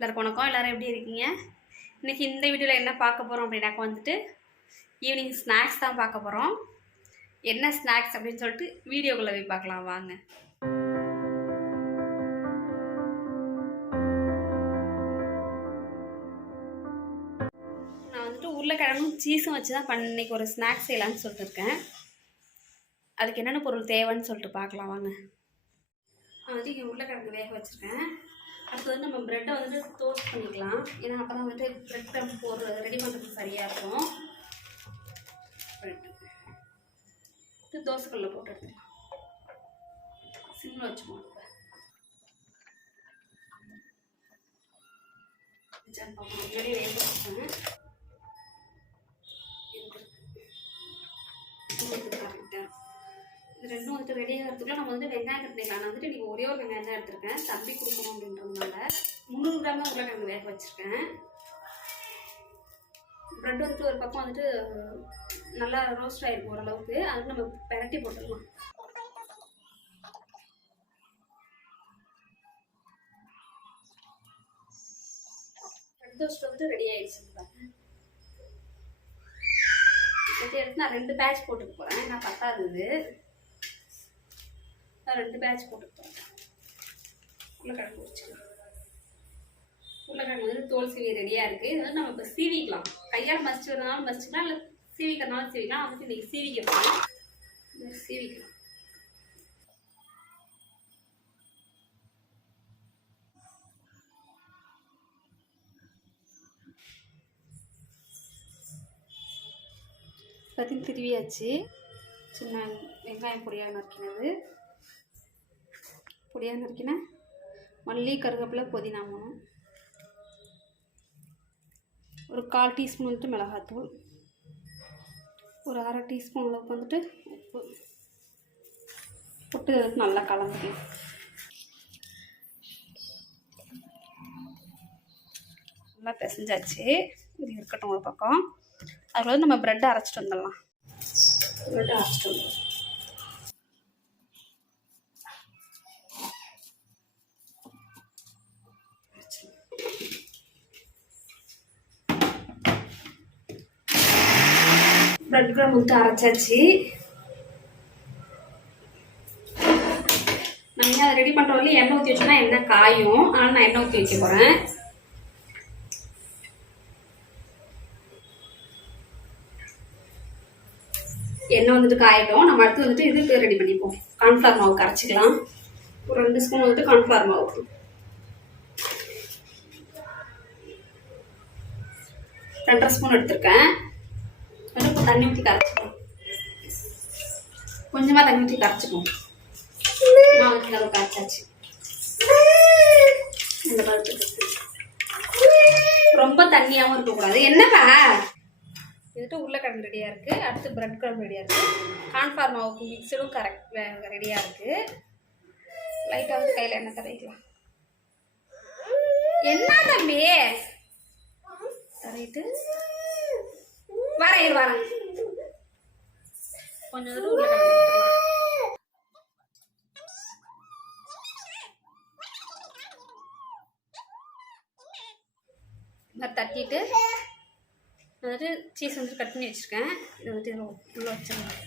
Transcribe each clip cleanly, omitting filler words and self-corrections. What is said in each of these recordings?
எல்லாருக்கும் வணக்கம். எல்லோரும் எப்படி இருக்கீங்க? இன்றைக்கி இந்த வீடியோவில் என்ன பார்க்க போகிறோம் அப்படின்னாக்க வந்துட்டு ஈவினிங் ஸ்நாக்ஸ் தான் பார்க்க போகிறோம். என்ன ஸ்நாக்ஸ் அப்படின்னு சொல்லிட்டு வீடியோக்குள்ளே போய் பார்க்கலாம் வாங்க. நான் வந்துட்டு உருளைக்கிழங்கும் சீஸும் வச்சு தான் இன்னைக்கு ஒரு ஸ்நாக்ஸ் செய்யலான்னு சொல்லிட்டு இருக்கேன். அதுக்கு என்னென்ன பொருள் தேவைன்னு சொல்லிட்டு பார்க்கலாம் வாங்க. நான் வந்து இங்கே உருளைக்கிழங்கு வேக வச்சுருக்கேன். அடுத்து வந்து நம்ம ப்ரெட்டை வந்துட்டு டோஸ்ட் பண்ணிக்கலாம். ஏன்னா அப்போ தான் வந்துட்டு ப்ரெட் க்ரம்ப் ரெடி பண்ணுறதுக்கு சரியாக இருக்கும். ப்ரெட்டு இது தோசைக்கல்லில் போட்டு எடுத்துக்கலாம். சிம்மில் வச்சுக்கோங்க. முன்னாடியே வேக வச்சுக்கோங்க. இது ரெண்டும் வந்துட்டு ரெடி ஆகிறதுக்குள்ள நம்ம வந்து வெங்காயம் கட் பண்ணிக்கலாம். நான் வந்துட்டு இன்றைக்கி ஒரே ஒரு வெங்காயம் தான் எடுத்துருக்கேன். தம்பி கொடுக்கணும் அப்படின்றதுனால 300 கிராம் தான் உருளைக்கிழங்கு வேக வச்சுருக்கேன். ப்ரெட் வந்துட்டு ஒரு பக்கம் வந்துட்டு நல்லா ரோஸ்ட் ஆகிருக்கும் ஓரளவுக்கு. அதுக்கு நம்ம பெரட்டி போட்டுடலாம். ப்ரெட் டோஸ்ட் வந்துட்டு ரெடி ஆகிடுச்சு. எடுத்து நான் 2 பேட்ச் போட்டுக்க போகிறேன். நான் பத்தாது. நான் 2 பேட்ச் போட்டுக்கிறேன். உருளைக்கிழங்கு வச்சுக்கலாம். உருளைக்கிழங்கு வந்து தோல் சீவி ரெடியாக இருக்குது. இது வந்து நம்ம இப்போ சீவிக்கலாம். கையால் மசிச்சு வரனாலும் மசிச்சுக்கலாம், இல்லை சீவிக்கிறனாலும் சீவிக்கலாம். வந்துட்டு இன்றைக்கி சீவிக்க போகிறோம். சீவிக்கலாம். பற்றி திருவியாச்சு. சின்ன வெங்காயம் பொடியாக நறுக்கினது, பொடியாக நறுக்கின மல்லி, கருவேப்பிலை, புதினா மூணும், ஒரு 1/4 டீஸ்பூன் வந்துட்டு மிளகாத்தூள், ஒரு 1/2 டீஸ்பூன் அளவுக்கு வந்துட்டு உப்பு போட்டு வந்து நல்லா கலந்துக்கலாம். நல்லா பிசைஞ்சாச்சு. இது இருக்கட்டும் ஒரு பக்கம். அதில் வந்து நம்ம ப்ரெட்டை அரைச்சிட்டு வந்துடலாம். ப்ரெட்டை அரைச்சிட்டு வந்துடலாம். ப்ரெட் க்ரம் விட்டு அரைச்சாச்சு. நம்ம அதை ரெடி பண்ணுற வரலையும் எண்ணெய் ஊற்றி வச்சோன்னா எண்ணெய் காயும். அதனால் நான் எண்ணெய் ஊற்றி வைக்க போகிறேன். எண்ணெய் வந்துட்டு காயட்டும். நம்ம அடுத்து வந்துட்டு இதுக்கு ரெடி பண்ணிப்போம். கார்ன்ஃப்ளவர் மாவு கரைச்சிக்கலாம். ஒரு 2 ஸ்பூன் வந்துட்டு கார்ன்ஃப்ளவர் மாவு, 2.5 ஸ்பூன் எடுத்துருக்கேன். வந்து தண்ணி ஊற்றி கரைச்சிக்கணும். கொஞ்சமாக தண்ணி ஊற்றி கரைச்சிக்கணும். மாவு கிளவு கரைச்சாச்சு. இந்த பழத்துக்கு ரொம்ப தண்ணியாகவும் இருக்கக்கூடாது. என்னப்பா வந்துட்டு உருளைக்கிழங்கு ரெடியாக இருக்குது. அடுத்து ப்ரெட் க்ரம் ரெடியாக இருக்குது. கார்ன்ஃப்ளவர் மாவுக்கு மிக்சடும் கரெக்ட் ரெடியாக இருக்குது. லைட்டாக வந்து கையில் எண்ணெய் தடவிக்கலாம். என்ன தம்பி தடவிட்டு வரேன் கொஞ்சம் தூரம் உருளைக்கிழங்கு தட்டிட்டு வந்துட்டு சீஸ் வந்துட்டு கட் பண்ணி வச்சுருக்கேன். இதை வந்துட்டு உள்ள வச்சிடலாம்.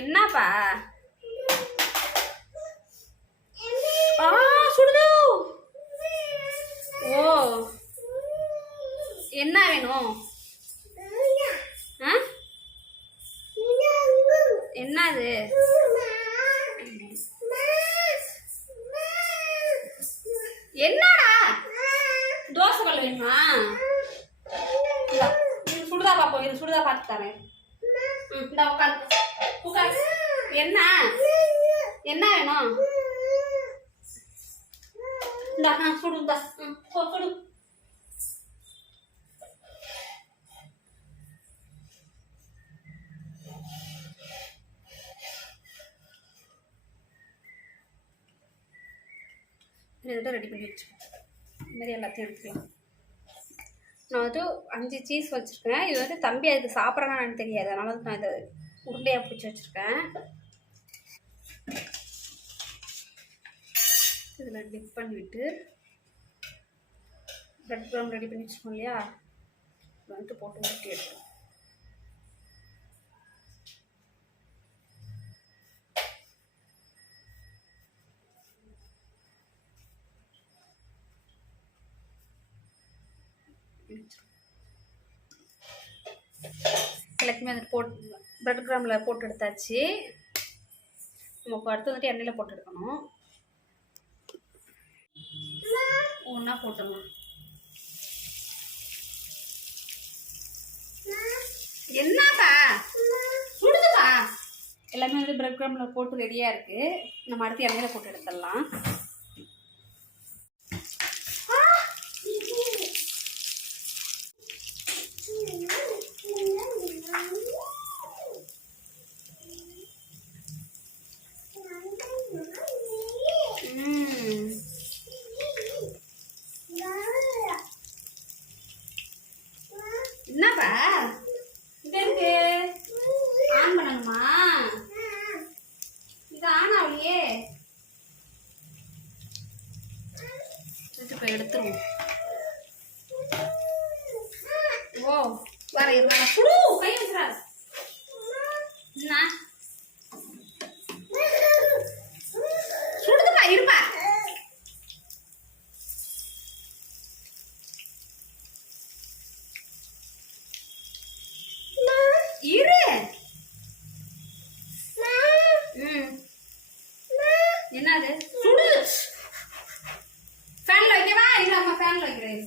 என்னப்பா சுடுது. ஓ என்ன வேணும்? என்னது? என்னடா தோசை கல் வேணுமா? இது சுடுதா பார்ப்போம். இது சுடுதா பார்த்து தரேன். இந்த உட்காந்து என்ன என்ன வேணும்? இந்த சுடுதா சுடு. இதை ரெடி பண்ணி வச்சுக்கோங்க. இதுமாரி எல்லாத்தையும் எடுத்துக்கலாம். நான் வந்து 5 சீஸ் வச்சுருக்கேன். இது வந்து தம்பி அதுக்கு சாப்பிட்றானான்னு தெரியாது. அதனால வந்து நான் இதை உருண்டையாக பிடிச்சி வச்சுருக்கேன். இதில் டிப் பண்ணிவிட்டு பிரெட் க்ரம் ரெடி பண்ணி வச்சுக்கோம் இல்லையா, வந்துட்டு போட்டு ஊற்றி எடுத்துரும். எல்லாத்தையுமே வந்துட்டு போட்டு பிரெட் க்ரமில் போட்டு எடுத்தாச்சு. நமக்கு அடுத்து வந்துட்டு எண்ணெயில் போட்டு எடுக்கணும். ஒன்றா போட்டுடலாம். என்னப்பா சுடுதுப்பா. எல்லாமே வந்து பிரெட் க்ரமில் போட்டு ரெடியாக இருக்குது. நம்ம அடுத்து எண்ணெயில் போட்டு எடுத்துடலாம். என்னப்பா இது இருக்கு ஆன் பண்ணணுமா? இது ஆன் ஆகலையே. இப்போ எடுத்துருவோம். ஓ வர இருவாங்க சுடு கை வச்சுறாரு. என்ன சுடுதுப்பா இருப்பா. இரு. என்னது சுடு? ஃபேன்ல வைக்கவா? இல்ல அம்மா ஃபேன்ல வைக்கிறேன்.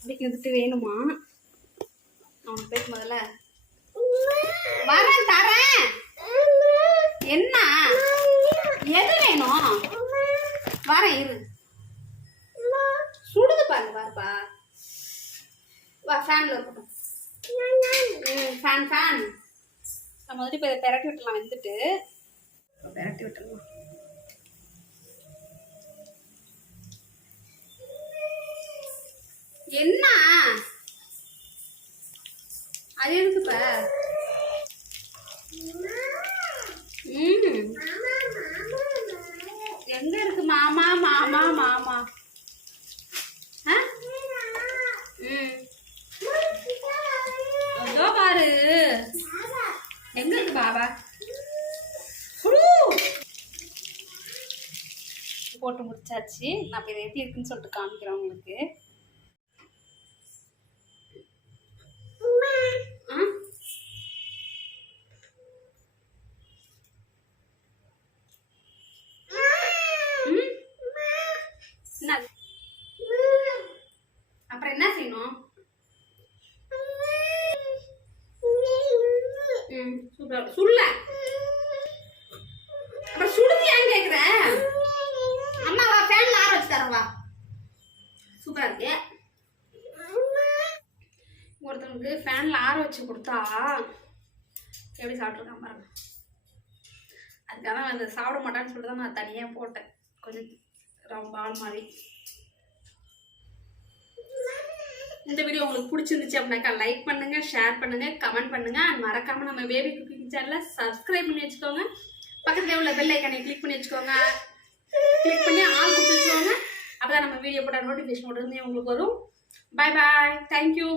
அதுக்கு வந்துட்டு வேணுமா? அவனுக்கு பேச முதல்ல வரேன் தரேன். என்ன எது வேணும்? வரேன் இரு. சுடுது பாருங்க பாருப்பா. வா ஃபேன்ல இருக்கட்டும். Fan fan. நம்ம வந்துட்டு இப்போ இதை பெரட்டி விட்டுலாம். வந்துட்டு பெரட்டி விட்டுலாம். என்ன அது எதுக்குப்பா? எங்க இருக்கு மாமா மாமா மாமா? அதோ பாரு எங்க இருக்கு பாபா. போட்டு முடிச்சாச்சு. நான் இப்போ இதை எப்படி இருக்குன்னு சொல்லிட்டு காமிக்கிறேன் உங்களுக்கு. அப்புறம் என்ன செய்யணும்? சுல்ல அப்புறம் சுடுதியான்னு கேக்குறேன். அம்மா வா ஃபேன்ல ஆற வச்சு தரேன் வா. சூப்பரா இருக்கு. ஒருத்தவங்களுக்கு ஃபேன்ல ஆற வச்சு கொடுத்தா எப்படி சாப்பிட்ருக்கான் பாருங்க. அதுக்காக நான் அதை சாப்பிட மாட்டான்னு சொல்லிட்டு தான் நான் தனியாக போட்டேன். கொஞ்சம் ரொம்ப ஆள் மாதிரி. இந்த வீடியோ உங்களுக்கு பிடிச்சிருந்துச்சு அப்படின்னாக்கா லைக் பண்ணுங்க, ஷேர் பண்ணுங்க, கமெண்ட் பண்ணுங்க. மறக்காம நம்ம பேபி குக்கிங் சேனலை சப்ஸ்கிரைப் பண்ணி வச்சுக்கோங்க. பக்கத்துல உள்ள பெல் ஐக்கானை கிளிக் பண்ணி வச்சுக்கோங்க. கிளிக் பண்ணி ஆல் கொடுத்து வச்சுக்கோங்க. அப்பதான் நம்ம வீடியோ போட்ட நோட்டிஃபிகேஷன் உடனே உங்களுக்கு வரும். பாய் பாய். தேங்க்யூ.